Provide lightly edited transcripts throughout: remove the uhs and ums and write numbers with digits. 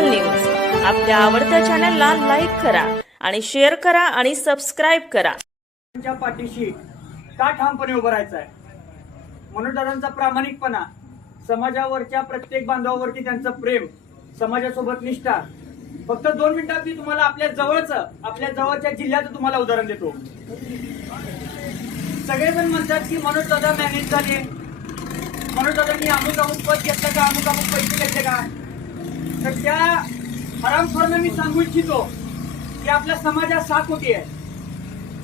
महाल news आपल्या आवडत्या चॅनलला लाईक करा आणि शेअर करा आणि सबस्क्राइब करा. त्यांच्या पाठीशी का ठामपणे उभं राहायचं आहे. मनोज दादांचा प्रामाणिकपणा, समाजावरच्या प्रत्येक बांधवावरती त्यांचं प्रेम, समाजासोबत निष्ठा. फक्त 2 मिनिटात मी तुम्हाला आपल्या जवळच्या जिल्ह्याचं तुम्हाला उदाहरण देतो. सगळेजण म्हणतात की मनोज दादा मॅनेज झाले, मनोज दादांनी अमुक पद घेतलं का, अमुक पैसे घेतले का. तर त्या हरामखोरांना मी सांगू इच्छितो की आपल्या समाजात 6 कोटी आहे.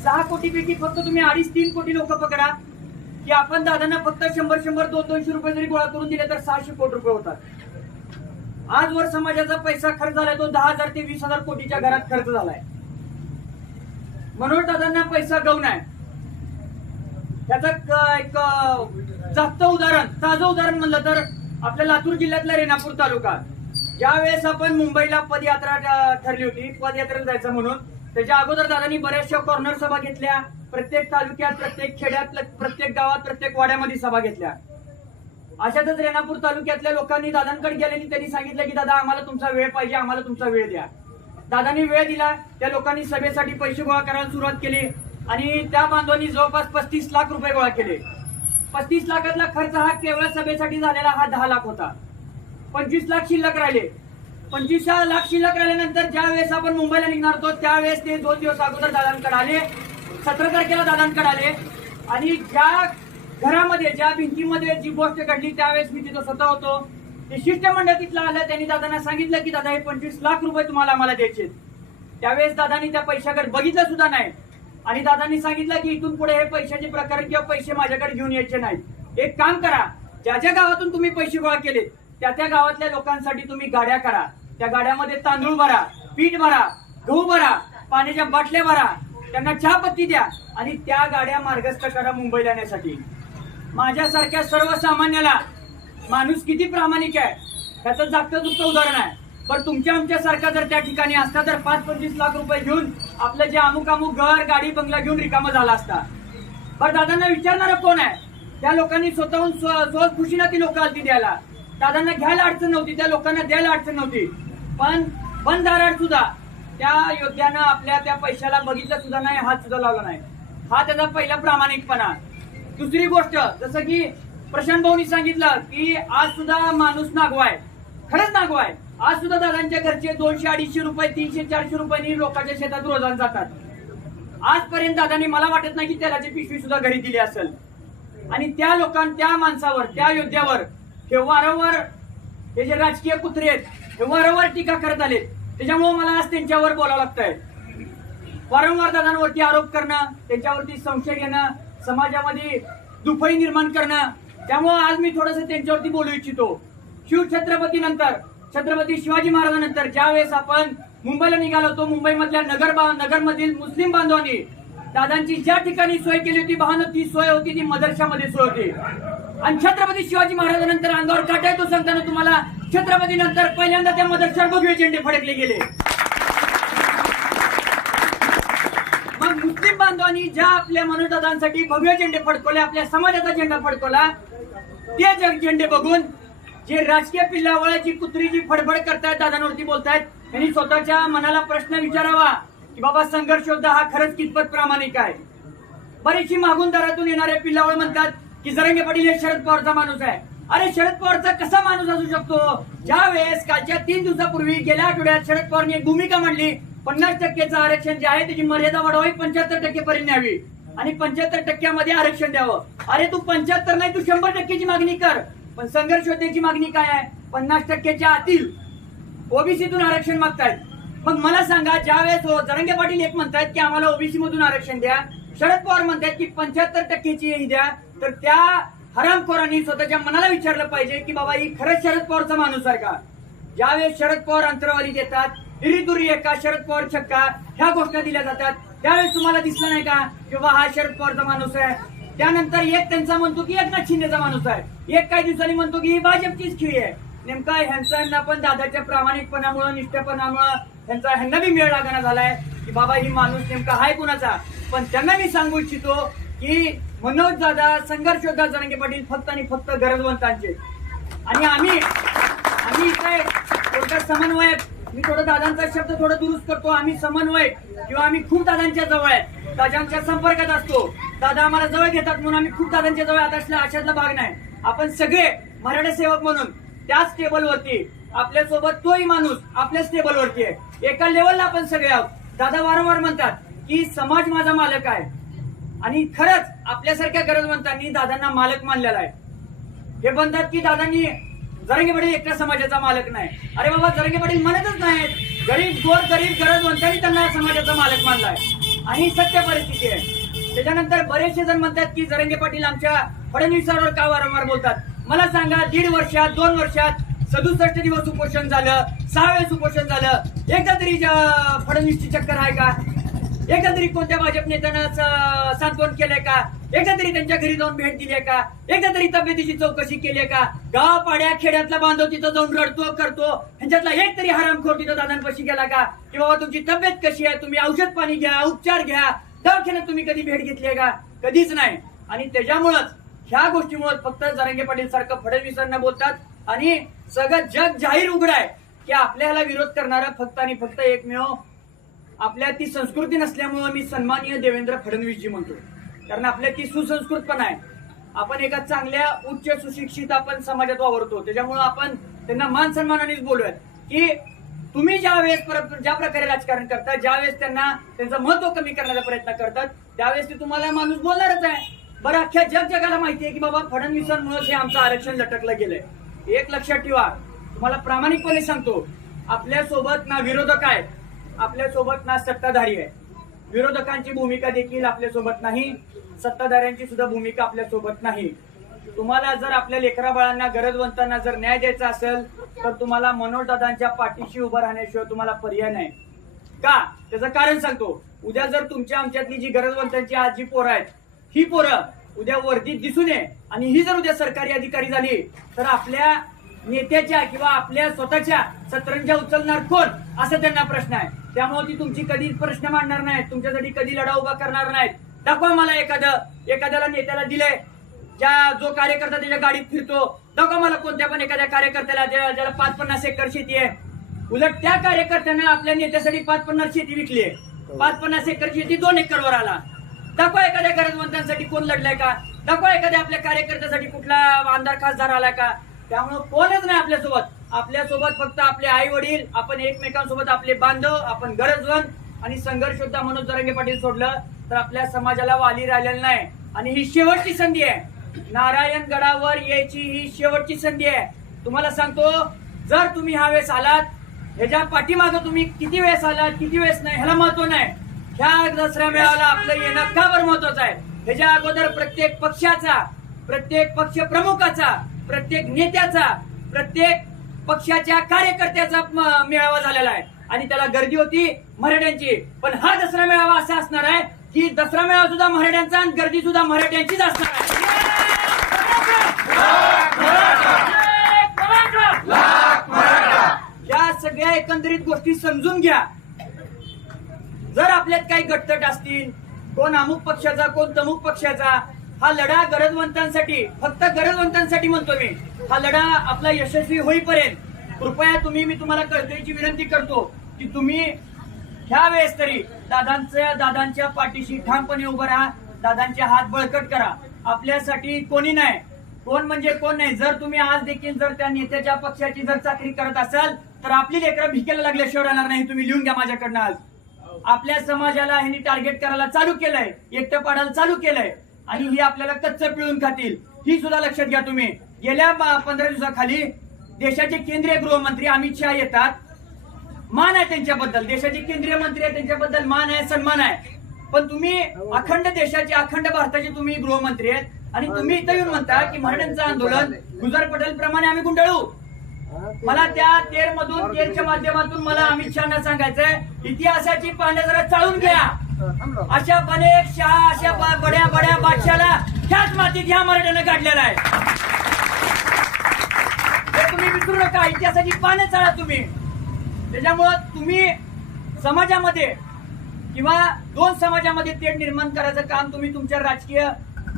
6 कोटीपैकी फक्त तुम्ही 2.5-3 कोटी लोक पकडा की आपण दादांना फक्त 100-100, 200 रुपये जरी गोळा करून दिले तर 600 कोटी रुपये होतात. आजवर समाजाचा पैसा खर्च झालाय तो 10,000 ते 20,000 कोटीच्या घरात खर्च झालाय. मनोज दादांना पैसा गौण आहे. त्याचं एक जास्त उदाहरण, ताजं उदाहरण म्हणलं तर आपल्या लातूर जिल्ह्यातला रेणापूर तालुका. ज्यावेळेस आपण मुंबईला पदयात्रा ठरली होती, पदयात्रेला जायचं म्हणून, त्याच्या अगोदर दादांनी बऱ्याचशा कॉर्नर सभा घेतल्या. प्रत्येक तालुक्यात, प्रत्येक खेड्यात, प्रत्येक गावात, प्रत्येक वाड्यामध्ये सभा घेतल्या. अशातच रेणापूर तालुक्यातल्या लोकांनी दादांकडे गेल्याने त्यांनी सांगितलं की दादा आम्हाला तुमचा वेळ पाहिजे, आम्हाला तुमचा वेळ द्या. दादांनी वेळ दिला. त्या लोकांनी सभेसाठी पैसे गोळा करायला सुरुवात केली आणि त्या बांधवांनी जवळपास 35 लाख रुपये गोळा केले. 35 लाखातला खर्च हा केवळ सभेसाठी झालेला हा 10 लाख होता. 25 लाख शिल्लक राहिले. 25 लाख शिल्लक राहिल्यानंतर ज्या वेळेस आपण मुंबईला निघणार होतो त्यावेळेस ते 2 दिवस अगोदर दादांकडे आले. 17 तारखेला दादांकडे आले आणि ज्या घरामध्ये, ज्या भिंतीमध्ये जी गोष्ट घडली त्यावेळेस मी तिथं स्वतः होतो. ते शिष्टमंडळ तिथलं आलं. त्यांनी दादांना सांगितलं की दादा हे 25 लाख रुपये तुम्हाला आम्हाला द्यायचे. त्यावेळेस दादांनी त्या पैशाकडे बघितलं सुद्धा नाही आणि दादांनी सांगितलं की इथून पुढे हे पैशाचे प्रकार किंवा पैसे माझ्याकडे घेऊन यायचे नाहीत. एक काम करा, ज्या ज्या गावातून तुम्ही पैसे गोळा केले त्या त्या गावातल्या लोकांसाठी तुम्ही गाड्या करा. त्या गाड्यामध्ये तांदूळ भरा, पीठ भरा, गहू भरा, पाण्याच्या बाटल्या भरा, त्यांना चहा पत्ती द्या आणि त्या गाड्या मार्गस्थ करा मुंबईला येण्यासाठी. माझ्यासारख्या सर्वसामान्याला माणूस किती प्रामाणिक आहे त्याचं जागतं दुःख उदाहरण आहे. पण तुमच्या आमच्यासारखा जर त्या ठिकाणी असता तर 5-25 लाख रुपये घेऊन आपलं जे अमुक घर, गाडी, बंगला घेऊन रिकामा झाला असता. पण दादांना विचारणारं कोण आहे. त्या लोकांनी स्वतःहून खुशीनं ती लोक आलती द्यायला. दादांना घ्यायला अडचण नव्हती, त्या लोकांना द्यायला अडचण नव्हती. पण बंद सुद्धा त्या योद्ध्यानं आपल्या त्या पैशाला बघितलं सुद्धा नाही, हात सुद्धा लावला नाही. हा त्याचा पहिला प्रामाणिकपणा. दुसरी गोष्ट, जसं की प्रशांत भाऊनी सांगितलं की आज सुद्धा माणूस नागवाय, खरंच नागवाय. आज सुद्धा दादांच्या घरचे 200-250 रुपये, 300-400 रुपयांनी लोकांच्या शेतात रोजान जातात. आजपर्यंत दादांनी मला वाटत नाही की तेलाची पिशवी सुद्धा घरी दिली असेल. आणि त्या त्या माणसावर, त्या योद्ध्यावर हे वारंवार, हे जे राजकीय कुत्रे आहेत हे वारंवार टीका करत आले. त्याच्यामुळे मला आज त्यांच्यावर बोलावं लागतंय. वारंवार दादांवरती आरोप करणं, त्यांच्यावरती संशय घेणं, समाजामध्ये दुफळी निर्माण करणं. त्यामुळे आज मी थोडंसं त्यांच्यावरती बोलू इच्छितो. छत्रपती शिवाजी महाराजांनंतर ज्या वेळेस आपण मुंबईला निघालो होतो, मुंबईमधल्या नगरमधील मुस्लिम बांधवांनी दादांची ज्या ठिकाणी सोय केली होती, वाहनं ती सोय होती ती मदरशामध्ये सोय होती. आणि छत्रपती शिवाजी महाराजांनंतर अंगावर काटा येतो सांगताना तुम्हाला, छत्रपती नंतर पहिल्यांदा त्या मदरशावर भगवे झेंडे फडकले गेले. मग मुस्लिम बांधवांनी ज्या आपल्या मनोज दादांसाठी भगवे झेंडे फडकवले, आपल्या समाजाचा झेंडा फडकवला, ते झेंडे बघून जे राजकीय पिल्लावळाची कुत्री जी फडफड करतायत, दादांवरती बोलतायत, त्यांनी स्वतःच्या मनाला प्रश्न विचारावा की बाबा संघर्ष योद्धा हा खरंच कितपत प्रामाणिक आहे. बरीचशी मागून दारातून येणारे पिल्लावळ म्हणतात की जरांगे पाटील हे शरद पवारचा माणूस आहे. अरे शरद पवारचा कसा माणूस असू शकतो. ज्या वेळेस कालच्या 3 दिवसापूर्वी गेल्या आठवड्यात शरद पवारनी एक भूमिका मांडली, 50% आरक्षण जे आहे त्याची मर्यादा वाढवावी, 75% पर्यंत न्यावी आणि 75% आरक्षण द्यावं. अरे तू 75 नाही, तू 100%ची मागणी कर. पण संघर्ष योद्ध्याची मागणी काय आहे, 50%च्या आतील ओबीसीतून आरक्षण मागतायत. मग मला सांगा, ज्या वेळेस जरांगे पाटील एक म्हणतायत की आम्हाला ओबीसी मधून आरक्षण द्या, शरद पवार म्हणतात की 75%ची द्या, तर त्या हरामखोरांनी स्वतःच्या मनाला विचारलं पाहिजे की बाबा ही खरंच शरद पवारचा माणूस आहे का. ज्यावेळेस शरद पवार अंतरावाली देतात, हिरीदुरी एका, शरद पवार छक्का, ह्या घोषणा दिल्या जातात, त्यावेळेस तुम्हाला दिसलं नाही का की बाबा हा शरद पवारचा माणूस आहे. त्यानंतर एक त्यांचा म्हणतो की एकनाथ शिंदेचा माणूस आहे, एक काही दिवसांनी म्हणतो की ही भाजपचीच खिळी आहे. नेमका ह्यांचा पण दादाच्या प्रामाणिकपणामुळे, निष्ठेपणामुळे ह्यांना बी मेळ लागणार झालाय की बाबा ही माणूस नेमका हाय कुणाचा. पण त्यांना मी सांगू इच्छितो की मनोज दादा, संघर्ष योद्धा जरांगे पाटील फक्त आणि फक्त गरजवंतांचे. आणि आम्ही इथे समन्वयक, मी थोडं दादांचा शब्द थोडं दुरुस्त करतो, आम्ही समन्वयक किंवा आम्ही खूप दादांच्या जवळ आहे, दादांच्या संपर्कात असतो, दादा आम्हाला जवळ घेतात म्हणून आम्ही खूप दादांच्या जवळ अशातला भाग नाही. आपण सगळे मराठा सेवक म्हणून त्याच टेबलवरती आपल्यासोबत तोही माणूस आपल्याच टेबलवरती आहे, एका लेवलला आपण सगळे आहोत. दादा वारंवार म्हणतात की समाज माझा मालक आहे आणि खरंच आपल्यासारख्या गरजवंतांनी दादांना मालक मानलेला आहे. हे म्हणतात की दादांनी जरांगे पाटील एकट्या समाजाचा मालक नाही. अरे बाबा, जरांगे पाटील म्हणतच नाहीत, गरीब गरजवंतांनी त्यांना समाजाचा मालक मानलाय आणि ही सत्य परिस्थिती आहे. त्याच्यानंतर बरेचसे जण म्हणतात की जरांगे पाटील आमच्या फडणवीसांवर का वारंवार बोलतात. मला सांगा, 1.5 वर्षात 2 वर्षात 67 दिवस उपोषण झालं, 6 वेळेस उपोषण झालं, एकदा तरी फडणवीसची चक्कर आहे का? एकदा तरी कोणत्या भाजप नेत्यानं सांत्वन केलंय का? एकदा तरी त्यांच्या घरी जाऊन भेट दिली का? एकदा तरी तब्येतीची चौकशी केली का? गाव पाड्या खेड्यातला बांधव तिथं जाऊन रडतो करतो, ह्यांच्यातला एक तरी हरामखोर तिथं दादांपाशी गेला का? की बाबा तुमची तब्येत कशी आहे, तुम्ही औषध पाणी घ्या, उपचार घ्या, दवाखान्यात तुम्ही कधी भेट घेतली का? कधीच नाही. आणि त्याच्यामुळेच ह्या गोष्टीमुळे फक्त जरांगे पाटील सारखं फडणवीसांना बोलतात आणि सगळं जग जाहीर उघड आहे की आपल्याला विरोध करणारा फक्त आणि फक्त एकमेव आपल्या ती संस्कृती नसल्यामुळे मी सन्माननीय देवेंद्र फडणवीसजी म्हणतो. कारण आपल्या ती सुसंस्कृतपणा आहे. आपण एका चांगल्या उच्च सुशिक्षित आपण समाजात वावरतो, त्याच्यामुळे आपण त्यांना मान सन्मानानेच बोलूयात की तुम्ही ज्या प्रकारे राजकारण करता, ज्यावेळेस त्यांना त्यांचं महत्व कमी करण्याचा प्रयत्न करतात, त्यावेळेस ते तुम्हाला माणूस बोलणारच आहे. बरं, अख्ख्या जगाला माहिती आहे की बाबा फडणवीसांमुळे हे आमचं आरक्षण लटकलं गेलंय. एक लक्षात ठेवा, तुम्हाला प्रामाणिकपणे सांगतो, आपल्यासोबत ना विरोधक आहेत, आपल्यासोबत ना सत्ताधारी आहे. विरोधकांची भूमिका देखील आपल्यासोबत नाही, सत्ताधाऱ्यांची सुद्धा भूमिका आपल्यासोबत नाही. तुम्हाला जर आपल्या लेकरा बाळांना गरजवंतांना जर न्याय द्यायचा असेल तर तुम्हाला मनोजदादांच्या पाठीशी उभं राहण्याशिवाय तुम्हाला पर्याय नाही. का? त्याचं कारण सांगतो. उद्या जर तुमच्या आमच्यातली जी गरजवंतांची आज जी पोरं आहेत, ही पोरं उद्या वर्दीत दिसून नये आणि ही जर उद्या सरकारी अधिकारी झाली तर आपल्या नेत्याच्या किंवा आपल्या स्वतःच्या सतरंजा उचलणार कोण, असं त्यांना प्रश्न आहे. त्यामुळे ती तुमची कधी प्रश्न मांडणार नाहीत, तुमच्यासाठी कधी लढा उभा करणार नाहीत. दाखवा मला एखाद्याला नेत्याला दिलंय, जो कार्यकर्ता त्याच्या गाडीत फिरतो, दाखवा मला कोणत्या पण एखाद्या कार्यकर्त्याला ज्याला 5-50 एकर शेती आहे. उलट त्या कार्यकर्त्यानं आपल्या नेत्यासाठी 5-50 शेती विकली आहे, 5-50 एकर शेती 2 एकरवर आला. दाखवा एखाद्या गरजवंतांसाठी कोण लढलाय का? दाखवा एखाद्या आपल्या कार्यकर्त्यासाठी कुठला आमदार खासदार आला का? त्यामुळे कोणच नाही आपल्यासोबत. आपल्यासोबत फक्त आपले आई वडील, आपण एकमेकांसोबत आपले बांधव, आपण गरजवंत आणि संघर्ष योद्धा मनोज जरांगे पाटील सोडलं तर आपल्या समाजाला वाली राहिलेलं नाही. आणि ही शेवटची संधी आहे, नारायणगडावर यायची ही शेवटची संधी आहे. तुम्हाला सांगतो, जर तुम्ही ह्या वेळेस आलात, ह्याच्या पाठीमागं तुम्ही किती वेळेस आलात किती वेळेस नाही ह्याला महत्व नाही. ह्या दसरा मेळाव्याला आपलं येणं का बरं महत्वाचं आहे? ह्याच्या अगोदर प्रत्येक पक्षाचा, प्रत्येक पक्ष प्रमुखाचा, प्रत्येक नेत्याचा, प्रत्येक पक्षाच्या कार्यकर्त्याचा मेळावा झालेला आहे आणि त्याला गर्दी होती मराठ्यांची. पण हा दसरा मेळावा असा असणार आहे की दसरा मेळावा सुद्धा मराठ्यांचा आणि गर्दी सुद्धा मराठ्यांचीच असणार आहे. या सगळ्या एकंदरीत गोष्टी समजून घ्या. जर आपल्यात काही गटतट असतील, कोण अमुक पक्षाचा कोण तमुक पक्षाचा, हा लढा गरजवंतांसाठी, फक्त गरजवंतांसाठी म्हणतो मी, हा लढा आपला यशस्वी होईपर्यंत कृपया मी तुम्हाला कळकळीची विनंती करतो की तुम्ही ह्या वेळेस तरी दादांच्या पाठीशी ठामपणे उभं राहा, दादांचे हात बळकट करा. आपल्यासाठी कोणी नाही, कोण म्हणजे कोण नाही. जर तुम्ही आज देखील जर त्या नेत्याच्या पक्षाची जर चाकरी करत असाल तर आपली लेकरं भिकेला लागल्याशिवाय राहणार नाही. तुम्ही लिहून घ्या माझ्याकडनं. आज आपल्या समाजाला ह्यांनी टार्गेट करायला चालू केलंय, एकटं पाडायला चालू केलंय आणि ही आपल्याला कच्चं पिळून खातील, ही सुद्धा लक्षात घ्या तुम्ही. गेल्या 15 दिवसाखाली देशाचे केंद्रीय गृहमंत्री अमित शहा येतात, मान आहे त्यांच्याबद्दल, देशाचे केंद्रीय मंत्री आहे त्यांच्याबद्दल मान आहे, सन्मान आहे. पण तुम्ही अखंड देशाचे, अखंड भारताचे तुम्ही गृहमंत्री आहेत आणि तुम्ही इथं येऊन म्हणता की मराठ्यांचं आंदोलन गुजर पटेल प्रमाणे आम्ही गुंडाळू. मला त्या तेरच्या माध्यमातून मला अमित शहाना सांगायचंय, इतिहासाची पानं जरा चाळून घ्या. अशा अनेक शहा, अशा बड्या बड्या बादशाला ह्याच मातीत ह्या मराठ्यानं काढलेला आहे. हे तुम्ही विसरू नका, इतिहासाची पानं चाळा तुम्ही. त्याच्यामुळं तुम्ही समाजामध्ये किंवा 2 समाजामध्ये तेढ निर्माण करायचं काम तुम्ही तुमच्या राजकीय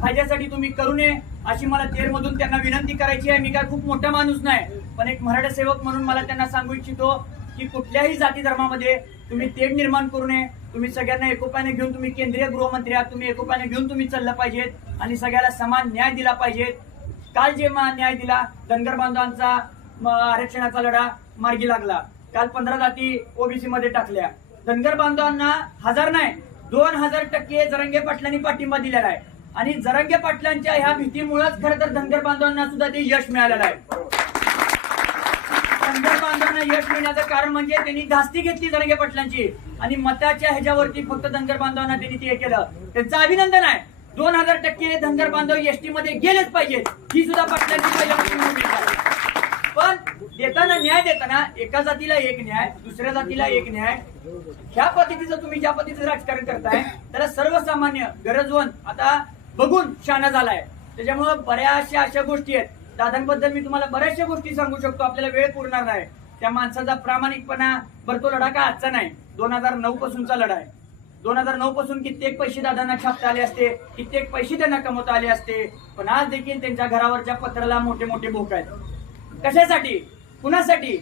फायद्यासाठी तुम्ही करू नये, अशी मला तेरमधून त्यांना विनंती करायची आहे. मी काय खूप मोठा माणूस नाही, पण एक मराठा सेवक म्हणून मला त्यांना सांगू इच्छितो की कुठल्याही जाती धर्मामध्ये तुम्ही तेढ निर्माण करू नये. तुम्ही सगळ्यांना एकोप्याने घेऊन, तुम्ही केंद्रीय गृहमंत्री आहात, तुम्ही एकोप्याने घेऊन तुम्ही चाललं पाहिजेत आणि सगळ्याला समान न्याय दिला पाहिजे. काल जे न्याय दिला, धनगर बांधवांचा आरक्षणाचा लढा मार्गी लागला. काल 15 जाती ओबीसी मध्ये टाकल्या. धनगर बांधवांना 1000 नाही 2000% जरांगे पाटलांनी पाठिंबा दिलेला आहे आणि जरांगे पाटलांच्या ह्या भीतीमुळेच खरं तर धनगर बांधवांना सुद्धा ते यश मिळालेलं आहे. धनगर बांधवांना यश मिळण्याचं कारण म्हणजे त्यांनी धास्ती घेतली जरांगे पाटलांची आणि मताच्या ह्याच्यावरती फक्त धनगर बांधवांना त्यांनी ते केलं. त्यांचं अभिनंदन आहे. 2000% धनगर बांधव एसटी मध्ये गेलेच पाहिजेत, ही सुद्धा पाटलांची पहिल्यापासून भूमिका आहे. पण देताना न्याय देताना एका जातीला एक न्याय, दुसऱ्या जातीला एक न्याय, ह्या पद्धतीचं तुम्ही ज्या पद्धतीचं राजकारण करताय त्याला सर्वसामान्य गरजवंत आता बघून शहाणा झालाय. त्याच्यामुळे बऱ्याचशा अशा गोष्टी आहेत. दादांबद्दल मी तुम्हाला बऱ्याचशा गोष्टी सांगू शकतो, आपल्याला वेळ पुरणार नाही. त्या माणसाचा प्रामाणिकपणा, बरं तो लढा का आजचा नाही, 2009 पासूनचा लढा आहे. 2009 पासून कित्येक पैसे दादांना छापता आले असते, कित्येक पैसे त्यांना कमवता आले असते, पण आज देखील त्यांच्या घरावरच्या पत्राला मोठे मोठे भोक आहेत. कशासाठी, कुणासाठी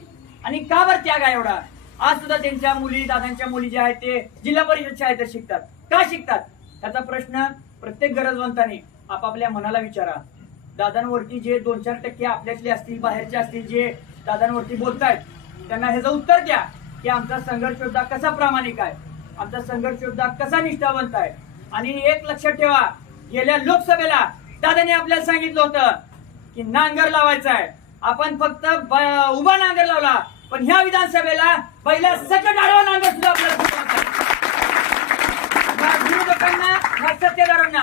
आणि का बरं त्याग आहे एवढा? आज सुद्धा त्यांच्या मुली, दादांच्या मुली जे आहेत ते जिल्हा परिषद शाळेत शिकतात. का शिकतात त्याचा प्रश्न प्रत्येक गरजवंतांनी आपापल्या मनाला विचारा. दादांवरती जे 2-4% आपल्यातले असतील, बाहेरचे असतील, जे दादांवरती बोलतायत त्यांना ह्याचं उत्तर द्या की आमचा संघर्ष योद्धा कसा प्रामाणिक आहे, आमचा संघर्ष योद्धा कसा निष्ठावंत आहे. आणि एक लक्षात ठेवा, गेल्या लोकसभेला दादांनी आपल्याला सांगितलं होतं की नांगर लावायचा आहे. आपण फक्त उभा नांगर लावला, पण ह्या विधानसभेला पहिला सकट आडवा नांगर सुद्धा आपल्याला विरोधकांना, सत्तेदारांना.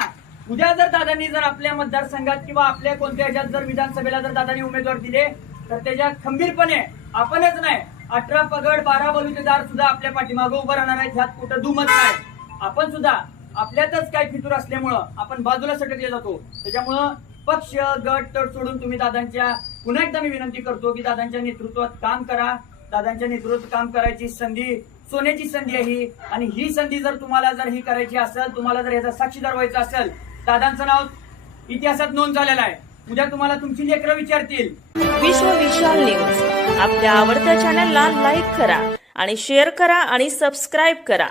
उद्या जर दादांनी जर आपल्या मतदारसंघात किंवा आपल्या कोणत्या ह्याच्यात जर विधानसभेला जर दादांनी उमेदवार दिले तर त्याच्या खंबीरपणे आपणच नाही 18 पगड 12 बलुतेदार सुद्धा आपल्या पाठीमागं उभं राहणार आहेत. ह्यात कुठं दुमत नाही. आपण सुद्धा आपल्यातच काय फितूर असल्यामुळं आपण बाजूला सटकले जातो. त्याच्यामुळं पक्ष गट तर सोडून तुम्ही दादांच्या, पुन्हा एकदा मी विनंती करतो की दादांच्या नेतृत्वात काम करा. दादांच्या नेतृत्वात काम करायची संधी सोन्याची संधी आहे ही, आणि ही संधी जर तुम्हाला जर ही करायची असेल, तुम्हाला जर याचा साक्षीदार व्हायचं असेल, दादांचं नाव इतिहासात नोंद झालेलं आहे. उद्या तुम्हाला तुमची लेकरं विचारतील. विश्व विशाल न्यूज आपल्या आवडत्या चॅनलला लाईक करा आणि शेअर करा आणि सबस्क्राईब करा.